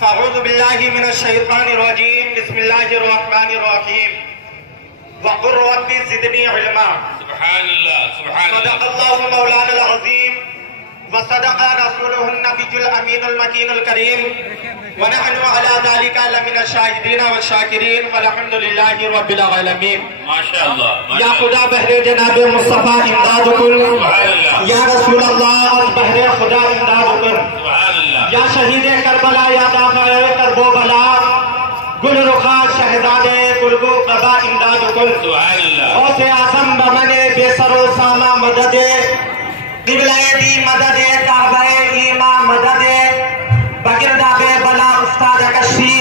फ़अऊज़ु बिल्लाहि मिनश शैतानिर रजीम बिस्मिल्लाहिर रहमानिर रहीम वक़ुर रब्बि ज़िदनी इल्मा सुब्हानल्लाह सुब्हानल्लाह सदक़ल्लाहु मौलानाल अज़ीम व सदक़ रसूलुहुन नबियुल अमीनुल मकीनुल करीम व नहनु अला ज़ालिका लमिनश शाहिदीन व शाकिरीन वल्हम्दुलिल्लाहि रब्बिल आलमीन। माशाअल्लाह या खुदा बहरे जनाब मुस्तफा इमदाद कुल या रसूल अल्लाह बहरे खुदा इमदाद कुल या शहीद करबला या दाफ़े करबो बला गुल रुखा शहजादे गुलगो कबा इमदाद कुल गौसे आज़म बमने बेसरो सामा मददे क़िबले दी मददे काबे ईमा मददे बगिरदाबे बला उस्ताद कशी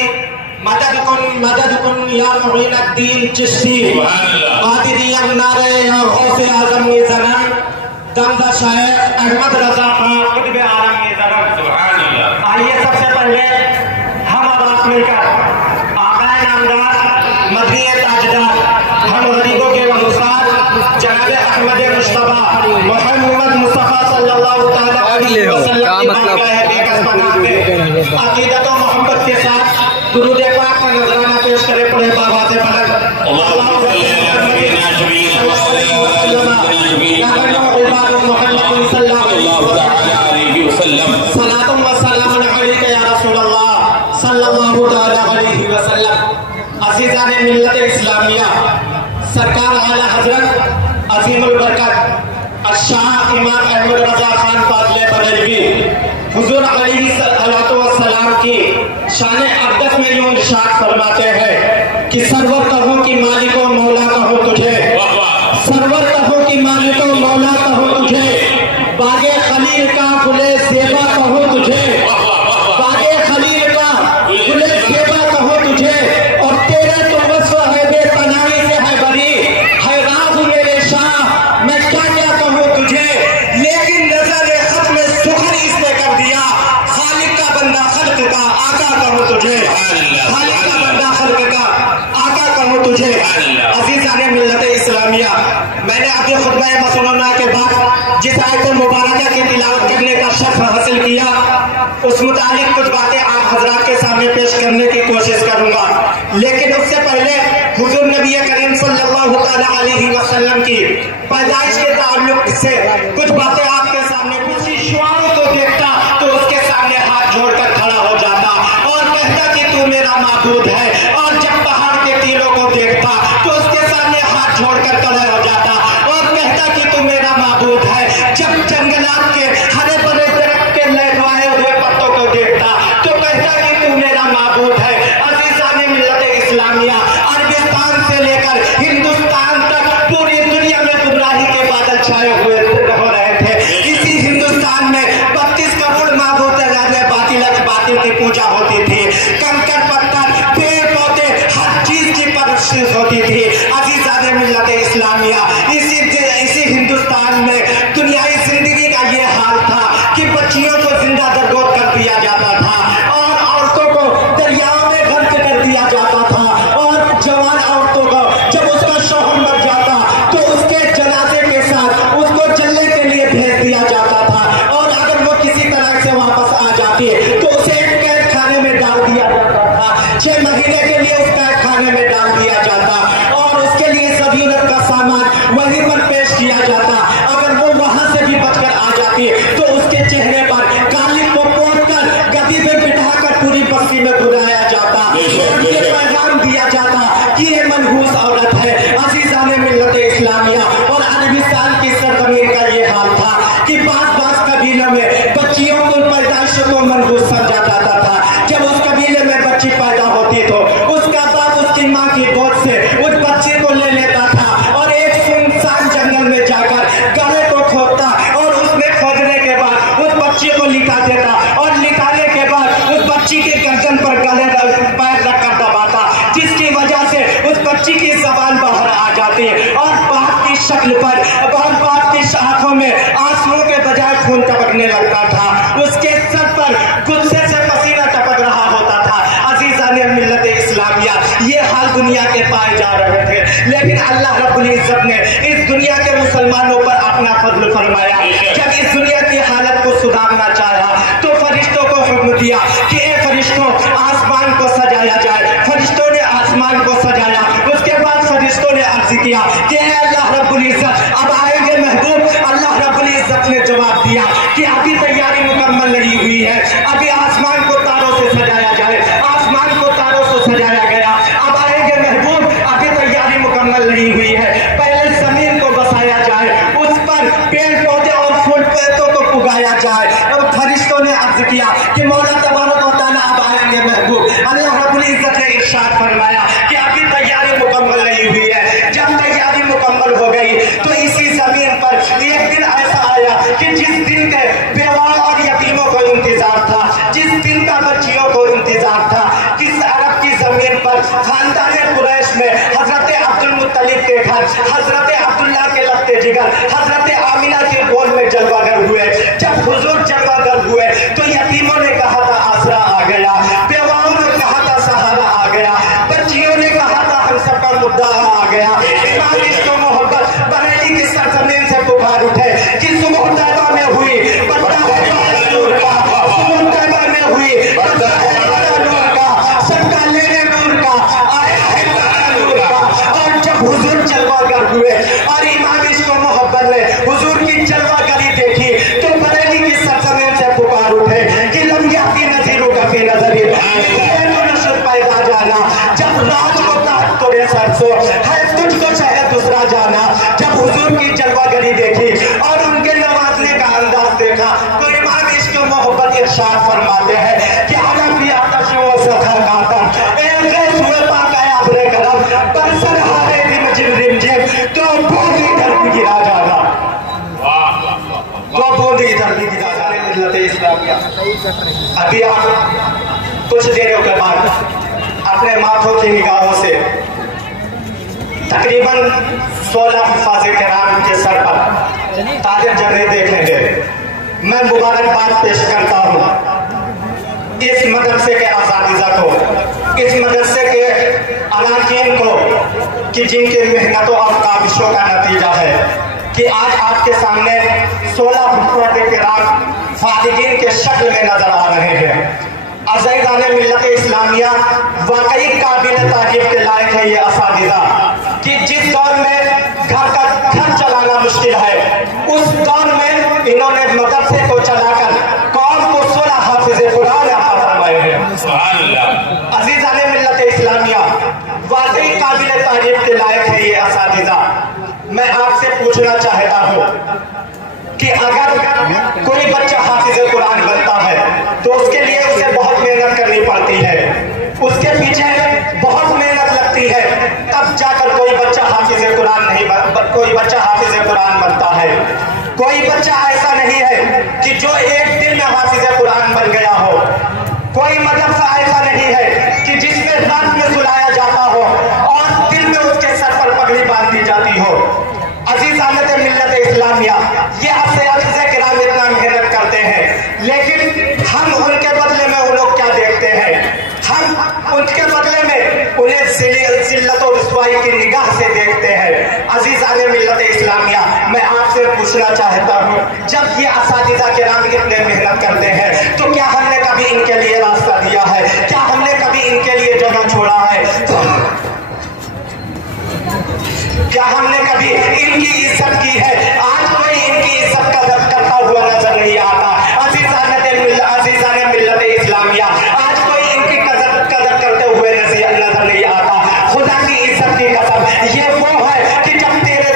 मदद कुन या मुईनुद्दीन चिश्ती कादिरी नारे गौसे आज़म की ज़नम दमदा शाह अहमद रज़ा खान कुतुब आलम की ज़नम। आइए सबसे पहले हम आवाज़ मिलकर आक़ाए नामदार मदनी ताजदार हम गरीबों के वफ़ादार जनाब अहमद मुश्तबा मोहम्मद मुस्तफ़ा सल्लल्लाहु अलैहि वसल्लम अक़ीदत और मोहब्बत के साथ दुरूद पाक का नजराना पेश करे पड़े बाबा से अज़ीज़ान मिल्लत इस्लामिया सरकार आला हजरत अज़ीमुल बरकत अशाह इमाम अहमद रज़ा खान फाज़िले बरेलवी हुज़ूर अलैहिस्सलातु वस्सलाम की शान अक़दस में यूं इरशाद फरमाते हैं कि सरवर कहो कि मालिको मौला कहो तुझे, सरवर कहो कि मालिको मौला कहो तुझे, बागे खलील का गुले ज़ेबा कहो तुझे, बागे खलील का गुले ज़ेबा कहो तुझे, और तेरा तो वस्फ़ है बेपनाही से है बरी, है राज़ मेरे शाह मैं क्या क्या कहूँ तुझे, लेकिन नज़र खत में सुखर इसने कर दिया, खालिक का बंदा खल्क़ का आका कहूँ तुझे, खालिक का बंदा खल्क़ का आका कहूँ तुझे। अज़ीज़ान मिल्लत इस्लामिया, मैंने अपने खुतबा मसनूना के बाद जिस आयत मुबारका की तिलावत करने का शर्फ हासिल किया उस मुतालिक कुछ बातें आप हजरात के सामने पेश करने की कोशिश करूंगा, लेकिन उससे पहले हुजूर नबी करीम सल्लल्लाहु अलैहि वसल्लम की पैदाइश के ताल्लुक से कुछ बातें आपके सामने, किसी शुआओं को देखता तो उसके सामने हाथ जोड़कर खड़ा हो जाता और कहता कि तू मेरा माबूद है, और जब पहाड़ के तीरों को देखता तो उसके सामने हाथ जोड़कर खड़ा हो जाता और कहता कि तू मेरा माबूद है, जब जंगलात के हरे भरे दरख्त के लहराए हुए पत्तों को देखता तो कहता कि तू मेरा माबूद है। अज़ीज़ान मिल्लत इस्लामिया, अरबिस्तान से लेकर हिंदुस्तान तक पूरी दुनिया में गुमराही के बादल छाए हुए हो रहे थे। इसी हिंदुस्तान में 32 करोड़ माबूद बातिल की पूजा होती थी, कंकर पत्थर पेड़ पौधे हर चीज की परस्तिश होती थी। अज़ीज़ान मिल्लत इस्लामिया, इसी हिंदुस्तान में दुनियाई जिंदगी का ये हाल था कि बच्चियों को जिंदा दरगोर कर दिया जाता था और औरतों को दरियाओं में गर्क कर दिया जाता था, और जवान औरतों को जब उसका शौहर मर जाता तो उसके जनाजे के साथ उसको जलने के लिए भेज दिया जाता था, और अगर वो किसी तरह से वापस आ जाती तो उसे एक कैद खाने में डाल दिया जाता था, 6 महीने के लिए उस कैद खाने में डाल दिया जाता और उसके लिए ज़रूरत का सामान वहीं पर पेश किया जाता। अगर वो वहां से भी बचकर आ जाती तो उसके चेहरे पर कालिक को पोंछकर गद्दी पे बिठाकर पूरी बस्ती में घुराया जाता और ये पैगाम दिया जाता कि ये मनहूस औरत है। अज़ीज़ान मिल्लत इस्लामिया, और अरबिस्तान की सरजमीन का ये हाल था कि बास कबीलों में बच्चियों को पैदाइश को मनहूस समझा जाता था। जब उस कबीले में बच्ची पैदा होती तो उसका बाप उसकी माँ की गोद से उस बच्चे को ले लेता था और एक सुनसान जंगल में जाकर गले को खोदता और उसमें खोदने के बाद उस बच्चे को लिटा देता और लिटाने के बाद उस बच्ची के गर्दन पर शक्ल पर बहुत बाप की आंखों में आंसुओं के बजाय खून टपकने लगता था, उसके सर पर गुस्से से पसीना टपक रहा होता था। अजीज़ान मिल्लत इस्लामिया, ये हाल दुनिया के पाए जा रहे थे, लेकिन अल्लाह रब्बुल इज्जत ने इस दुनिया के मुसलमानों पर अपना फजल फरमाया। जब इस दुनिया की हालत को सुधारना चाहा तो फरिश्तों को हुक्म दिया कि ए फरिश्तों, आसमान को सजाया जाए। फरिश्तों ने आसमान को सजाया। उसके बाद फरिश्तों ने अर्ज किया कि अल्लाह रब्बुल इज्जत अब आएंगे महबूब। अल्लाह रब्बुल इज्जत ने जवाब दिया कि अभी तैयारी मुकम्मल नहीं हुई है, अभी आसमान को तारों से सजाया जाए। आसमान को तारों से सजाया गया। अब आएंगे महबूब, अभी तैयारी मुकम्मल नहीं हुई है, पहले जमीन को बसाया जाए, उस पर पेड़ पौधे और फूल पौधों को उगाया जाए। अब फरिश्तों ने अर्ज किया कि मौला तबारक व तआला अब आएंगे महबूब। अल्लाह रब्बुल इज्जत ने इरशाद फरमाया कि अभी तैयारी मुकम्मल नहीं हुई है। जब तैयारी मुकम्मल हो गई तो इसी जमीन पर एक दिन ऐसा आया कि जिस दिन के बेवाओं और यतीमों को इंतजार था, जिस दिन का बच्चियों को इंतजार था, किस अरब की जमीन पर खानदाने कुरैश में हजरत अब्दुल मुत्तलिब के घर, हजरत अब्दुल्ला के लत्ते जिगर, हजरत आमिना के गोद में जलवागर हुए। जब हुजूर जलवागर हुए तो यतीमों ने कहा था आसरा आ गया, बेवाओं ने कहा था सहारा आ गया, बच्चियों ने कहा था हम सबका मुद्दा आ गया। इमाम इश्क मोहब्बत बरेली की सरजमीन से पुकार उठे कि सुबह तैबा में हुई बड़ा नूर का, सुबह तैबा में हुई बड़ा नूर का, सबका लेने नूर का, आया है नूर का। और जब हुजूर जलवागर हुए और इमाम इश्क मोहब्बत ने हुजूर की जलवागरी देखी तो बरेली की सरजमीन से पुकार उठे कि लम याती नज़ीरों का फी नज़री पैदा जाना। जब राज को ताक तोड़े सरसों है तुझको चाहे दूसरा जाना। जब हुजूर की जलवागरी देखी और उनके नवाजने का अंदाज देखा तो इमाम इश्क मोहब्बत इरशाद फरमाते हैं कि आलम भी आतश व सखर कातम ए गैस हुए पाका अपने करम पर सर हारे रिम जिम रिम जिम तो बूंद इधर भी गिरा जाना, तो बूंद इधर भी गिरा जाना। मिल्लत इस्लामिया, अभी आप कुछ देरों के बाद अपने माथों की निगाहों से तकरीबन 16 हिफाज़े किराम के सर पर ताज़े जर्रे देखेंगे। मैं मुबारकबाद पेश करता हूँ इस मदरसे के असातिज़ा को, इस मदरसे के अराकीन को कि जिनकी मेहनतों और काविशों का नतीजा है कि आज आपके सामने 16 हिफाज़े किराम फातिहीन के शक्ल में नजर आ रहे हैं। अज़ीज़ान मिल्लत इस्लामिया, वाकई काबिल तारीफ के लायक है ये असातिज़ा कि जिस दौर में घर चलाना मुश्किल है, उस दौर में इन्होंने मदरसे को चलाकर कौम को 16 हाफिज़े कुरान अता फरमाए हैं। अज़ीज़ान मिल्लत इस्लामिया, वाकई काबिल तारीफ के लायक है ये असातिज़ा। मैं आपसे पूछना चाहता हूँ कि अगर कोई बच्चा हाफिज़े कुरान बनता है तो उसके लिए उसे बहुत मेहनत करनी पड़ती है, उसके पीछे बहुत मेहनत लगती है, तब जाकर कोई बच्चा हाफिज़े कुरान बनता है। कोई बच्चा ऐसा नहीं है कि जो एक दिन में हाफिज़े कुरान बन गया हो। कोई मदरसा ऐसा नहीं है कि जिसमें रात में सुलाया जाता हो और दिन में उसके सर पर पगड़ी बांध दी जाती हो। अज़ीज़ान मिल्लत इस्लामिया, ये हाफिज़े किराम इतना मेहनत करते हैं, लेकिन हम उनके बदले में वो लोग क्या देखते हैं? हम उनके बदले में उन्हें जिल्लत और रुसवाई की निगाह से देखते हैं। अज़ीज़ान मिल्लत इस्लामिया, मैं आपसे पूछना चाहता हूँ, जब ये असातिज़ा किराम इतने मेहनत करते हैं तो क्या हमने कभी इनके लिए रास्ता दिया है? क्या हमने कभी इनके लिए जगह छोड़ा है? क्या हमने कभी इनकी इज्जत की है? आज कोई इनकी इज्जत करता हुआ नजर नहीं आता। अज़ीज़ान मिल्लत इस्लामिया, आज कोई इनकी कदर करते हुए नजर नहीं आता। खुदा की इज्जत की कसम, ये वो है कि जब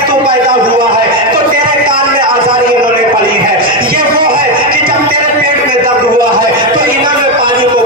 तू पैदा हुआ है तो तेरे कान में आज़ारी इन्होंने पली है। ये वो है कि जब तेरे पेट में दर्द हुआ है तो इन्होंने पानी को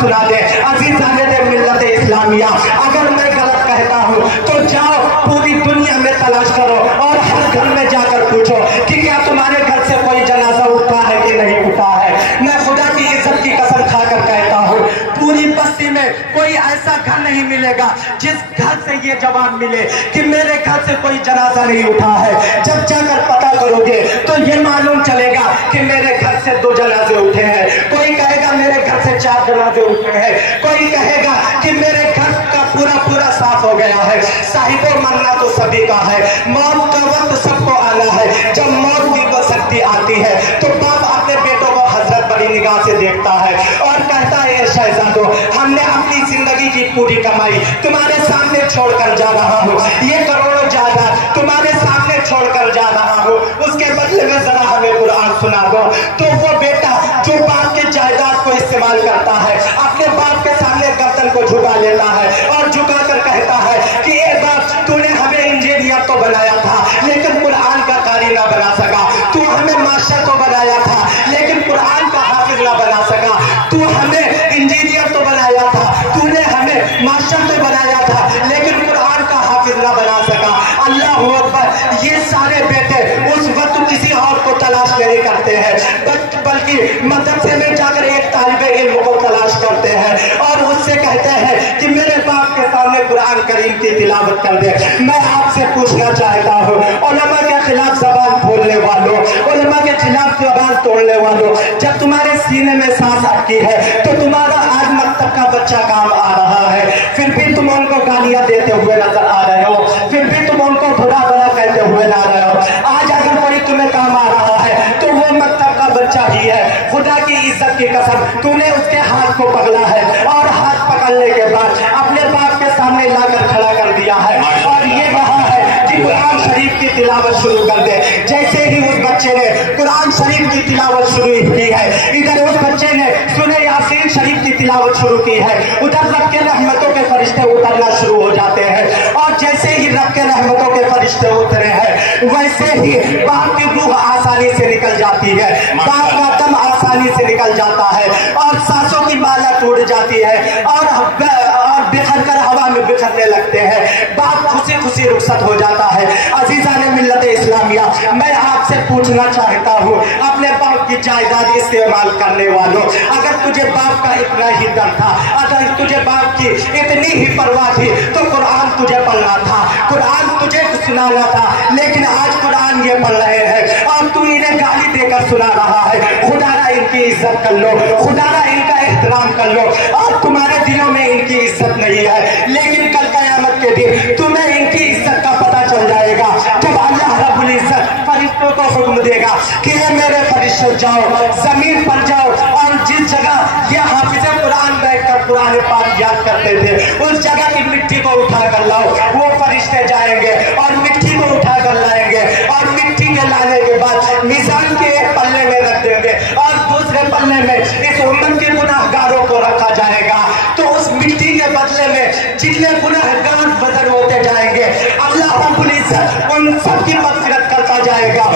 सुना दे। अजीज़ान मिल्लत इस्लामिया, अगर मैं गलत कहता हूँ तो जाओ पूरी दुनिया में तलाश करो और हर घर में जाकर पूछो कि क्या तुम्हारे घर से कोई जनाजा उठा है कि नहीं उठा है। मैं खुदा की इज्जत की कसम खाकर कहता हूँ, पूरी बस्ती में कोई ऐसा घर नहीं मिलेगा जिस घर से ये जवाब मिले कि मेरे घर से कोई जनाजा नहीं उठा है। जब जाकर पता करोगे तो ये मालूम चलेगा कि मेरे घर से 2 जनाजे उठे हैं, कोई कहेगा मेरे घर से 4 जनाजे उठे हैं, कोई कहेगा कि मेरे घर का पूरा साफ हो गया है। साहिबो मरना तो सभी का है, मौत का वक्त सबको आना है। जब मौत की शक्ति आती है तो बाप अपने बेटों को हजरत बड़ी निगाह से देखता है और कहता है, शहजादो हमने अपनी जिंदगी की पूरी कमाई तुम्हारे सामने छोड़कर जा रहा हूँ, ये करोड़ों जायदाद तुम्हारे सामने छोड़कर जा रहा हूँ, उसके बदले में जरा हमें कुरान सुना दो। तो वो बेटा जो बाप के जायदाद को इस्तेमाल करता है, अपने बाप के सामने गर्दन को झुका लेता है और झुका कर कहता है कि ए बाप, तूने हमें इंजीनियर तो बनाया था लेकिन कुरान का कारी ना बना सका, तू हमें मास्टर तो बनाया था लेकिन कुरान का हाफिज ना बना सका, तू हमें इंजीनियर तो बनाया था, तूने हमें मास्टर तो बनाया था लेकिन कुरान का हाफिज ना बना सका। अल्लाह अकबर। ये सारे बेटे उस वक्त किसी और को तलाश नहीं करते हैं, बल्कि मदरसे में जाकर एक तालिबे इल्म को तलाश करते हैं और उससे कहते हैं कि मेरे बाप के सामने कुरान करीम की तिलावत कर दे। मैं आपसे पूछना चाहता हूँ, उलमा के खिलाफ जबान बोलने वालों, उलमा के खिलाफ जबान तोड़ने वालों, जब तुम्हारे सीने में सांस अटकी है तो तुम्हारा आज मकतब का बच्चा काम आ रहा है, फिर भी तुम उनको गालियां देते हुए नजर आ रहे हो, फिर भी तुम उनको बुरा कहते हुए ना रहे हो। आज अगर कोई तुम्हें काम आ रहा है तो वो मकतब का बच्चा ही है। खुदा की इज्जत की कसम, तूने उसके हाथ को पकड़ा है और हाथ पकड़ने के बाद अपने बाप के सामने लाकर खड़ा कर दिया है और ये कहा है कि कुरान शरीफ की तिलावत शुरू कर दे। जैसे ही उस बच्चे ने कुरान शरीफ की तिलावत शुरू की है, इधर उस बच्चे ने सूरह यासीन शरीफ की तिलावत शुरू की है, उधर रब के रहमतों के फरिश्ते उतरना शुरू हो जाते हैं और जैसे ही रब के रहमतों के फरिश्ते उतरे हैं वैसे ही बाप की रूह आसानी से निकल जाती है, बाप का दम आसानी से निकल जाता है और सांसों की माला टूट जाती है और बिखर कर हवा में बिखरने लगते हैं। बाप खुशी खुशी रुखसत हो जाता है। अजीज़ान मिल्लत इस्लामिया, मैं आपसे पूछना चाहता हूँ, अपने बाप की जायदाद इस्तेमाल करने वालों, अगर तुझे बाप का इतना ही डर था, अगर तुझे बाप की इतनी ही परवाह थी तो कुरान तुझे पढ़ना था, कुरान तुझे सुनाना था, लेकिन आज कुरान ये पढ़ रहे हैं और तू इन्हें गाली देकर सुना रहा है। खुदारा इनकी इज्जत कर लो, खुदारा इनका एहतराम कर लो। और तुम्हारे दिलों में इनकी इज्जत नहीं है, लेकिन कल क़यामत के दिन तुम्हें इनकी इज्जत का पता चल जाएगा जब अल्लाह रब्बुल इज्जत फरिश्तों को हुक्म देगा कि ये मेरे फरिश्ते जाओ, जमीन पर जाओ और जिस जगह ये हाफिज़े कुरान बैठकर कुरान पाक याद करते थे उस जगह की मिट्टी को उठा कर लाओ। वो फरिश्ते जाएंगे और मिट्टी को उठा कर लाएंगे और मिट्टी के लाने के बाद मीज़ान के एक पल्ले में रख देंगे और दूसरे पल्ले में इस उम्मत के गुनाहगारों को रखा जाएगा। तो उस मिट्टी के बदले में जितने गुनाहगार बदल होते जाएंगे, अल्लाह रब्बुल इज्जत उन सबकी मग़फ़िरत करता जाएगा।